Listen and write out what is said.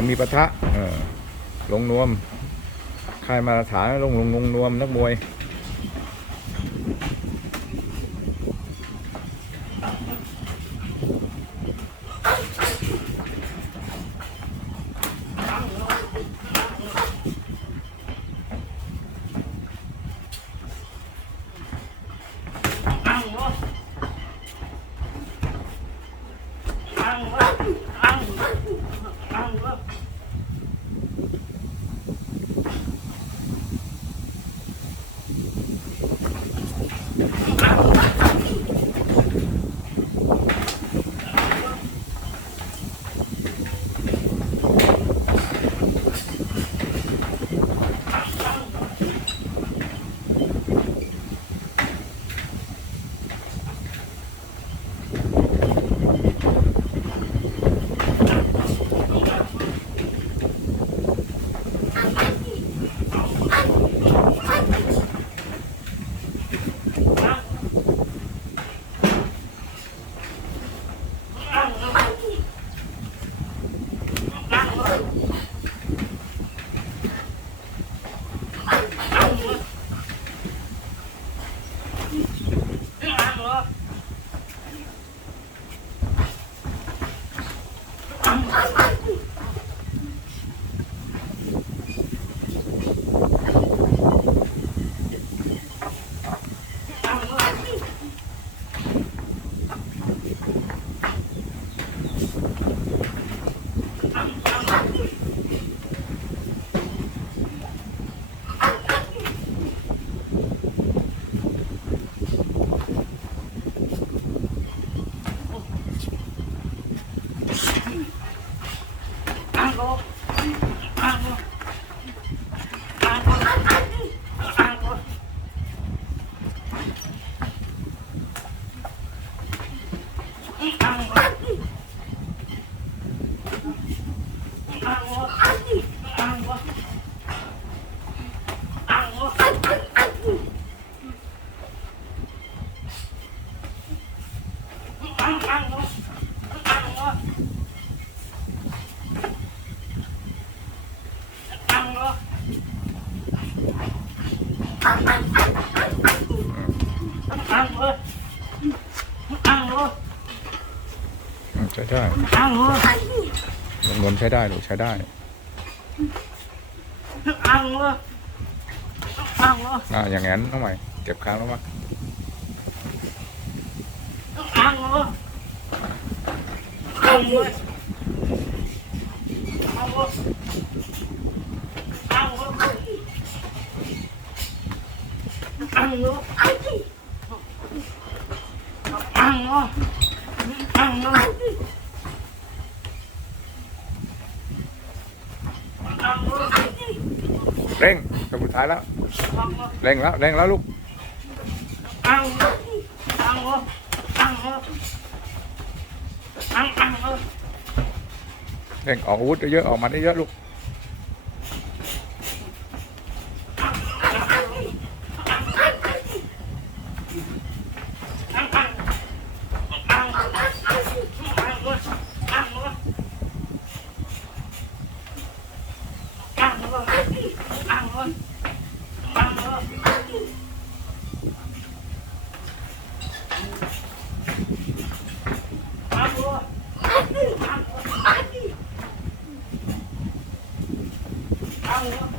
มันมีปะทะลงนวมค่ายมาตรฐานลงลงลงนวมนักมวย Thank you. อืม ใช้ได้ลงนวมใช้ได้ลูกใช้ได้อ่าอย่างนั้นเอาใหม่เก็บค้างแล้วมาเร่งกำสุดท้ายแล้วเร่งแล้วเร่ง แล้วลูกเร่งออกอาวุธเยอะๆออกมาได้เยอะ 안 먹어.